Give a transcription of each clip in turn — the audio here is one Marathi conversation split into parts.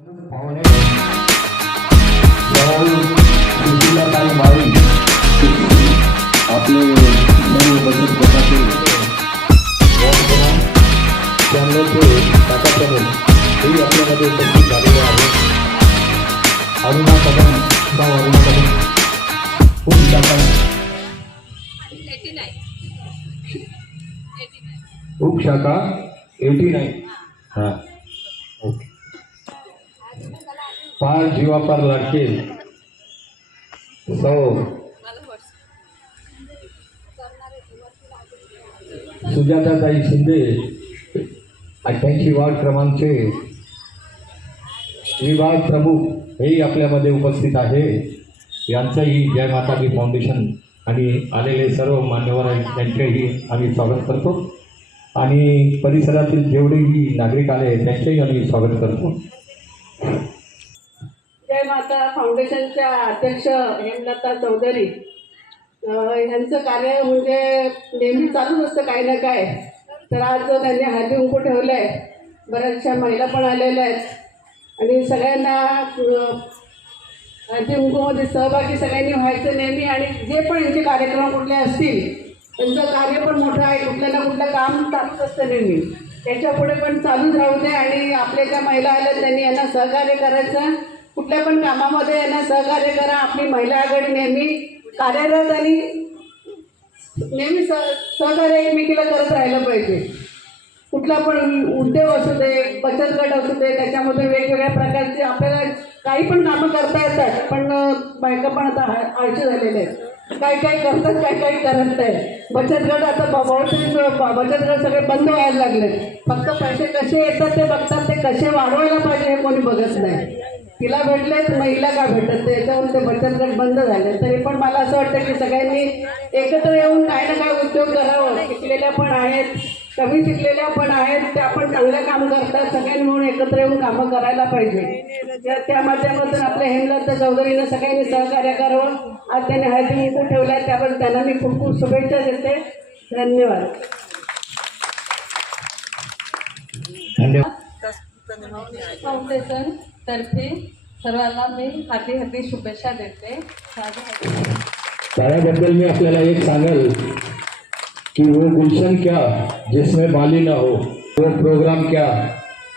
पाहुणे सुशीलाताई माळी आपले सर्व बचत गटातील चॅनलचे टाटा चॅनल हेही आपल्यामध्ये उपस्थित झालेले आहे. अरुणा कदम अरुणा कदम उपशाखा 89 हां ओके. फार जीवापार लाडके सौ सुजाताताई शिंदे 88 वार्ड क्रमांकचे विभाग प्रमुख हेही आपल्यामध्ये उपस्थित आहे. यांचंही जय माता दी फाउंडेशन आणि आलेले सर्व मान्यवर आहेत त्यांचेही आम्ही स्वागत करतो आणि परिसरातील जेवढेही नागरिक आले त्यांचेही आम्ही स्वागत करतो. जय माता फाउंडेशनच्या अध्यक्ष हेमलता चौधरी यांचं कार्य म्हणजे नेहमी चालूच असतं काही ना काय. तर आज त्यांनी हळदी कुंकू ठेवलं आहे. बऱ्याचशा महिला पण आलेल्या आहेत आणि सगळ्यांना हळदी कुंकूमध्ये सहभागी सगळ्यांनी व्हायचं नेहमी. आणि जे पण यांचे कार्यक्रम कुठले असतील त्यांचं कार्य पण मोठं आहे. कुठलं ना कुठलं काम चालूच असतं नेहमी. त्याच्या पुढे पण चालूच राहू दे आणि आपल्या ज्या महिला आल्या त्यांनी यांना सहकार्य करायचं. कुठल्या पण कामामध्ये यांना सहकार्य करा. आपली महिला आघाडी नेहमी कार्यरत आणि नेहमी सहकार्य एकमेकीला करत राहिलं पाहिजे. कुठला पण उद्योग असू दे, बचत गट असू दे, त्याच्यामध्ये वेगवेगळ्या प्रकारचे आपल्याला काही पण कामं करता येतात. पण बायका पण आता आळशी झालेले आहेत. काही काही करतात, काही काही करत नाही. बचत गट आता बचत गट सगळे बंद व्हायला लागले. फक्त पैसे कसे येतात ते बघतात, ते कसे वाढवायला पाहिजे हे कोणी बघत नाही. तिला भेटलेत महिला का भेटत ते याच्यावरून ते बचत गट बंद झाले. तरी पण मला असं वाटतं की सगळ्यांनी एकत्र येऊन काय ना काय उद्योग करावं. शिकलेल्या पण आहेत, कमी शिकलेल्या पण आहेत, त्या पण चांगलं काम करतात. सगळ्यांनी म्हणून एकत्र येऊन कामं करायला पाहिजे. त्या माध्यमातून आपल्या हेमलता चौधरीनं सगळ्यांनी सहकार्य करावं. आज त्यांनी हळदी कुंकू ठेवला आहे त्याबद्दल त्यांना मी खूप खूप शुभेच्छा देते. धन्यवाद. फाउंडेशन तर्फे सर्वांना मी हार्दिक शुभेच्छा देते. त्याबद्दल मी आपल्याला एक सांगेल कि वो गुलशन क्या जिसमें माली ना हो, वो प्रोग्राम क्या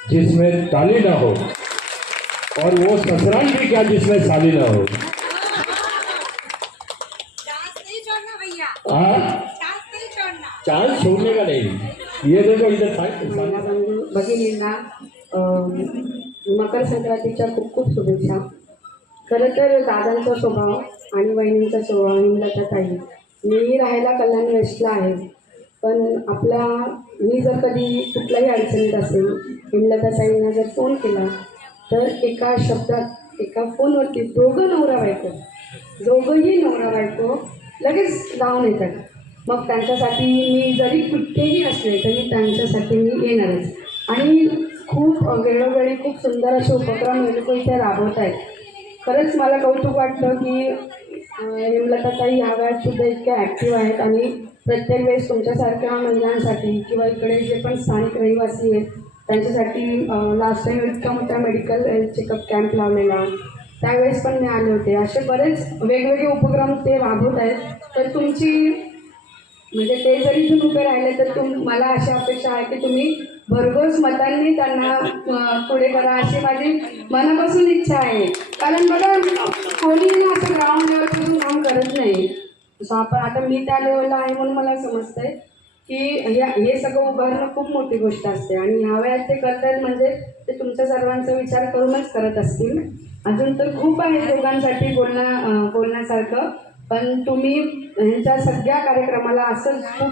जिसमें ताली ना हो, और वो ससुराल भी क्या जिसमें साली ना हो. चांस छोड़ने का नहीं. ये देखो इधर भगिनींना मकर संक्रांतीच्या खूप खूप शुभेच्छा. खरं तर दादांचा स्वभाव आणि वहिनींचा स्वभाव हेमलताताई. मी राहायला कल्याण वेस्टला आहे, पण मी जर कधी कुठल्याही अडचणीत असेल हेमलताताईंना जर फोन केला तर एका शब्दात एका फोनवरती दोघंही नवरा बायको लगेच धावून येतात. मग त्यांच्यासाठी मी जरी कुठेही असले तरी त्यांच्यासाठी मी येणारच. आणि खूप वेळोवेळी खूप सुंदर असे उपक्रम हे लोक इथे राबवत आहेत. खरंच मला कौतुक वाटतं की हेमलताताई ह्या वेळात सुद्धा इतक्या ॲक्टिव्ह आहेत आणि प्रत्येक वेळेस तुमच्यासारख्या महिलांसाठी किंवा इकडे जे पण स्थानिक रहिवासी आहेत त्यांच्यासाठी लास्ट टाईम इतका मोठा मेडिकल हेल्थ चेकअप कॅम्प लावलेला त्यावेळेस पण मी आले होते. असे बरेच वेगवेगळे उपक्रम ते राबवत आहेत. तर तुमची म्हणजे ते जरी इथून उभे राहिले तर मला अशी अपेक्षा आहे की तुम्ही भरघोस मतांनी त्यांना पुढे करा अशी माझी मनापासून इच्छा आहे. कारण बघा कोणी असं ग्राउंड लेवलपासून काम करत नाही. असं आपण आता मी त्या लेवलला आहे म्हणून मला समजतंय की हे सगळं उभारणं खूप मोठी गोष्ट असते आणि ह्या वेळात ते करतात म्हणजे ते तुमच्या सर्वांचा विचार करूनच करत असतील. अजून तर खूप आहे दोघांसाठी बोलण्यासारखं, पण तुम्ही ह्यांच्या सगळ्या कार्यक्रमाला असंच खूप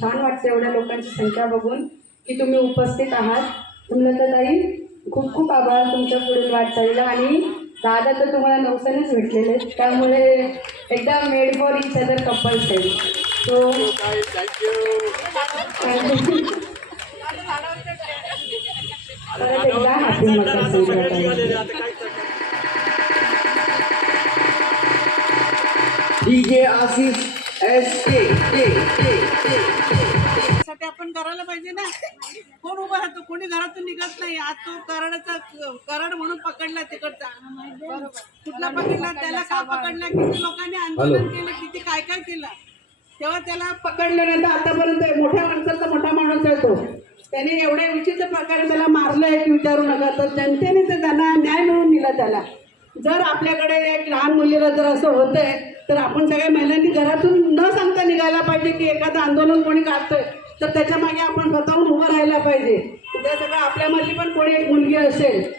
छान वाटतं एवढ्या लोकांची संख्या बघून की तुम्ही उपस्थित आहात. हेमलताताई खूप खूप आभार तुमच्या पुढील वाटचालीला. आणि दादा तर तुम्हाला नवसानेच भेटलेले आहेत त्यामुळे एकदा made for each other couples आहे. सो परत एकदा happy Makar Sankrant. DJ Ashish SK ते आपण करायला पाहिजे ना. कोण उभं राहतो, कोणी घरातून निघत नाही. आज तो कराड म्हणून पकडला तिकडचा, कुठला पकडला, त्याला का पकडला, किती लोकांनी आंदोलन केलं, किती काय काय केलं, तेव्हा त्याला पकडलं. नाही तर आतापर्यंत मोठ्या माणसाचा मोठा माणूस आहे तो, त्याने एवढ्या विचित्र प्रकारे त्याला मारलंय की विचारू नका. तर जनतेने तर त्यांना न्याय मिळवून दिला त्याला. जर आपल्याकडे एक लहान मुलीला जर असं होतंय तर आपण सगळ्या महिलांनी घरातून न सांगता निघायला पाहिजे की एखादं आंदोलन कोणी काढतंय तर त्याच्या मागे आपण स्वतःहून उभं राहायला पाहिजे. त्या सगळं आपल्यामधली पण कोणी एक मुलगी असेल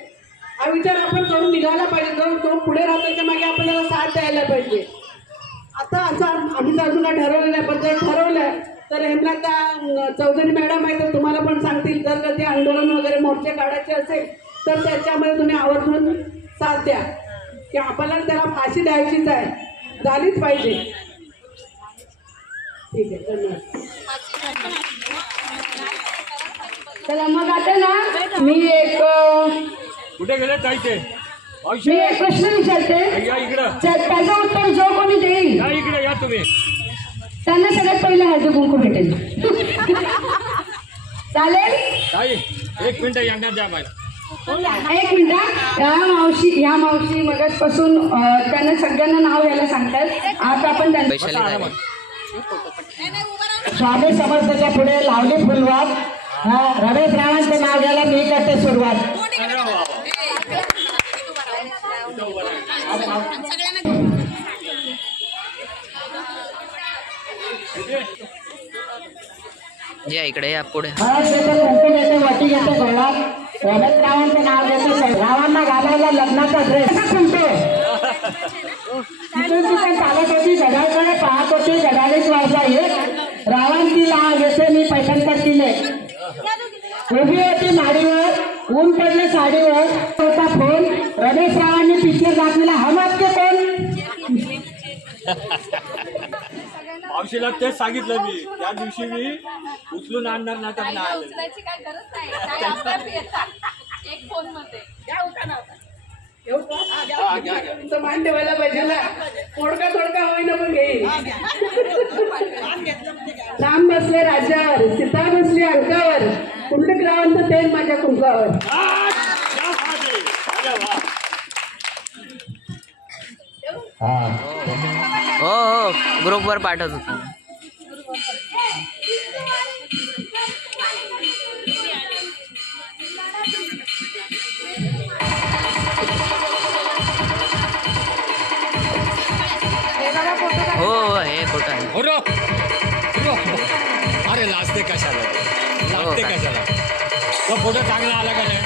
हा विचार आपण करून निघायला पाहिजे. जर तो पुढे राहतो त्याच्या मागे आपल्याला साथ द्यायला पाहिजे. आता असं आम्ही तर अजून ठरवलेलं आहे, पण जर ठरवलं तर हेमलता चौधरी मॅडम आहे तर तुम्हाला पण सांगतील, जर कधी आंदोलन वगैरे मोर्चे काढायचे असेल तर त्याच्यामध्ये तुम्ही आवर्जून साथ द्या की आपल्याला त्याला फाशी द्यायचीच आहे, झालीच पाहिजे. ठीक आहे, धन्यवाद. चला मग आता ना मी एक कुठे गेले ताईचे? प्रश्न विचारते, या इकडं, त्याचं उत्तर जो कोणी देईल या इकडे, या तुम्ही. त्यांना सगळ्यात पहिलं हळदी कुंकू भेटेल. चालेल? ताई एक मिनिट यांना द्या मला. एक मिनिट. ह्या मावशी मगाचपासून त्यांना सगळ्यांना नाव घ्यायला सांगतात. आता आपण त्यांना स्वामी समर्थाच्या पुढे लावली फुलवात. रमेश रावांचं नाव घ्यायला मी करते सुरुवात. या इकडे या पुढे. हळद घेते, कुंकू घेते, वटी घेते गळ्यात. रमेश रावांचं नाव घेते. रावांना घालायला लग्नाचा ड्रेस खुलतो. तिथून तिथे चालत होती, घड्याळकडे पाहत होती. घड्याळीच वाजता एक रावांची नाव घेते मी पैठणकर तिने. उभी होती माडीवर, ऊन पडले साडीवर. होता फोन. रमेश रावांनी पिक्चर दाखविला हम आपके कोण. मावशीला तेच सांगितलं मी त्या दिवशी, मी उचलून आणणार ना तर नाही. उचलायची काय गरज नाही, आपल्याला येतात. एक फोन मध्ये तुमचं मान ठेवायला पाहिजे ना. थोडका होईना पण घेईल. राम बसले राज्यावर, सीता बसली अंकावर, कुंडकरावांचं तेल माझ्या कुंकावर. हो हो ग्रुपवर पाठवत होतो. हो हे फोटो आहे. अरे लाजते कशाला, लाजते कशाला. तो फोटो चांगला आला का नाही?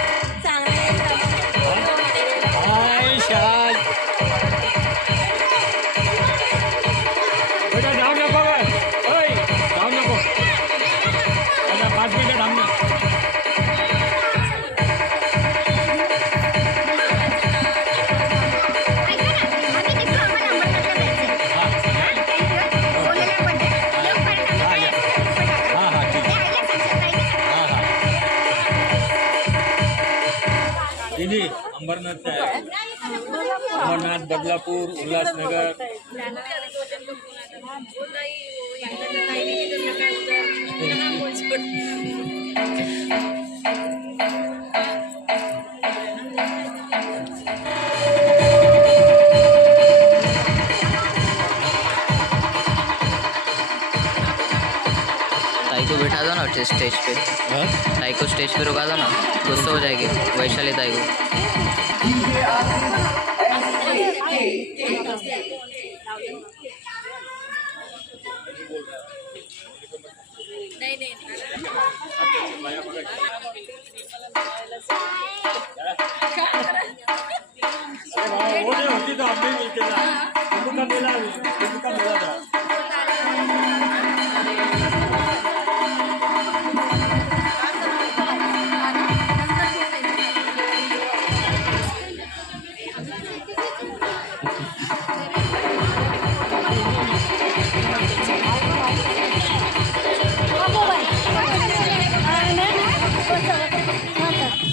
हाय शाल बेटा, जाऊ नको बघ. ओय जाऊ नको, आता 5 मिनिटं थांब ना. दीदी अंबरनाथ आहे, अंबरनाथ, बदलापूर, उल्हासनगर. ताई को बैठा दो ना स्टेज पे. ताई को स्टेज पे रुका दो ना, गुस्सा हो जाएगी वैशाली ताई को. होती तो अभी मिलते ना, कुंभ का मेला था.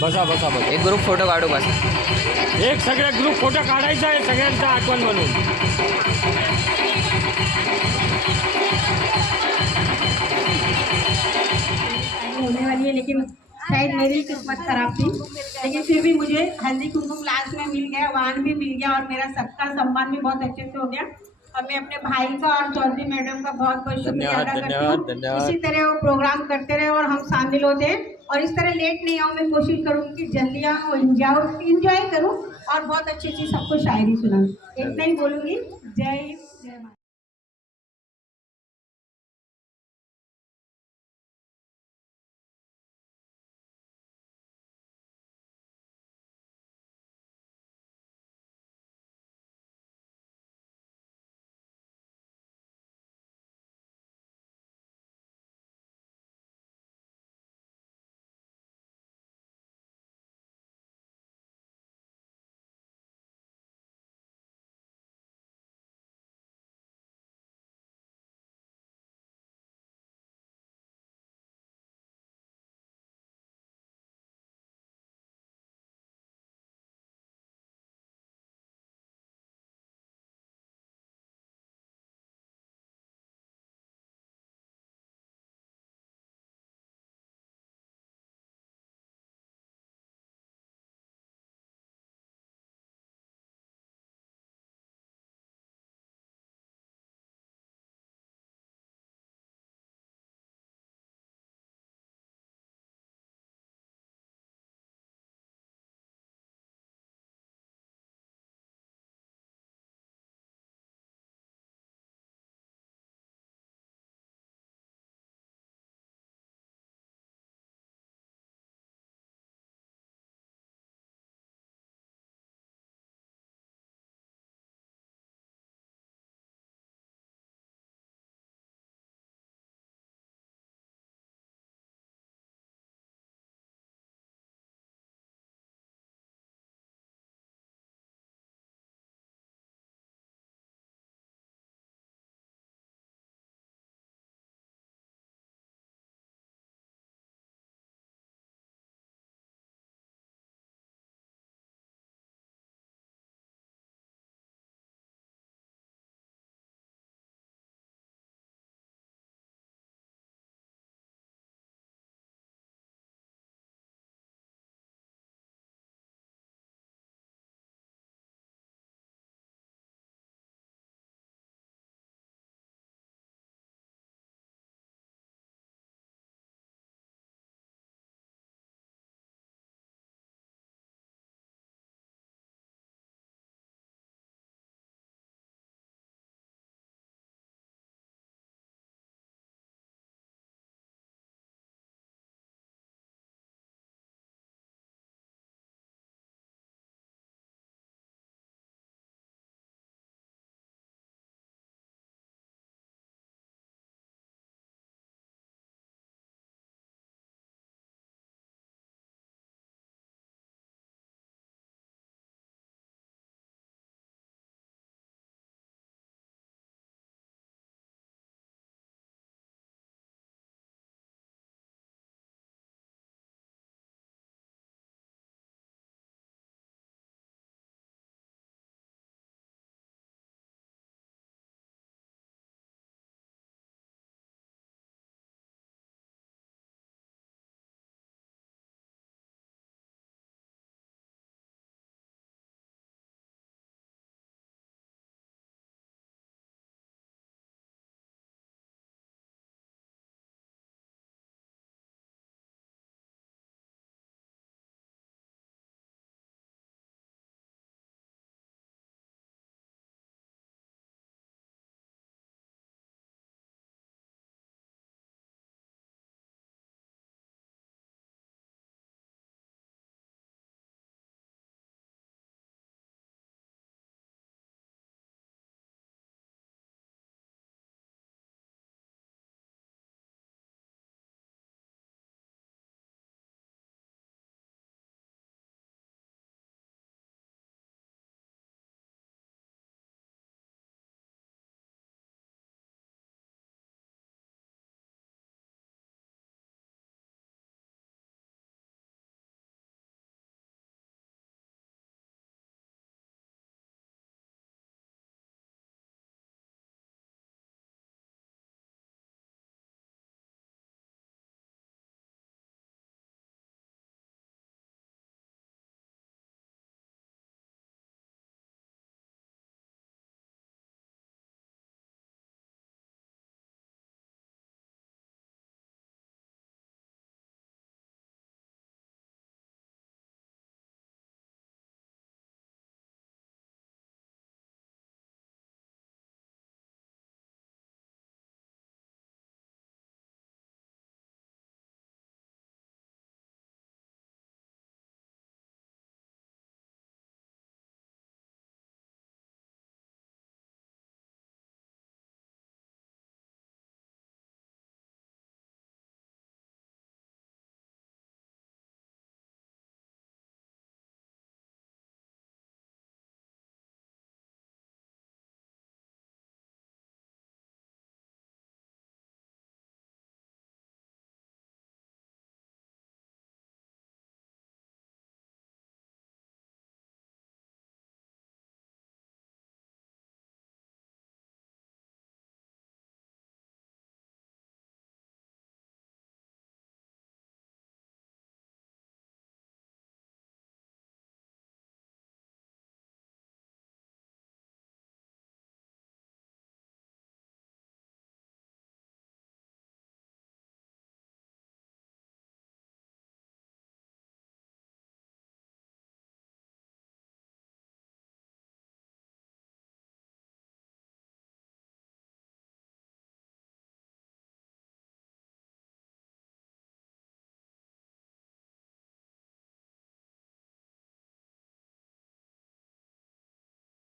बसा बसा बसा. एक ग्रुप फोटो काढू बस. एक सगळ्या ग्रुप फोटो काढायचा आहे सगळ्यांचा आठवण म्हणून. शायद मेरी किस्मत खराब थी, लेकिन फिर भी मुझे हल्दी कुमकुम लास्ट में मिल गया, वाहन भी मिल गया और मेरा सबका सम्मान भी बहुत अच्छे से हो गया। और मैं अपने भाई का और चौधरी मैडम का बहुत बहुत शुक्रिया अदा करती हूँ। इसी तरह वो प्रोग्राम करते रहे और हम शामिल होते हैं, और इस तरह लेट नहीं आऊँ, मैं कोशिश करूँगी कि जल्दी आऊँ, इंजॉय करूँ और बहुत अच्छी अच्छी सबको शायरी सुनाऊँ। इतना ही बोलूँगी। जय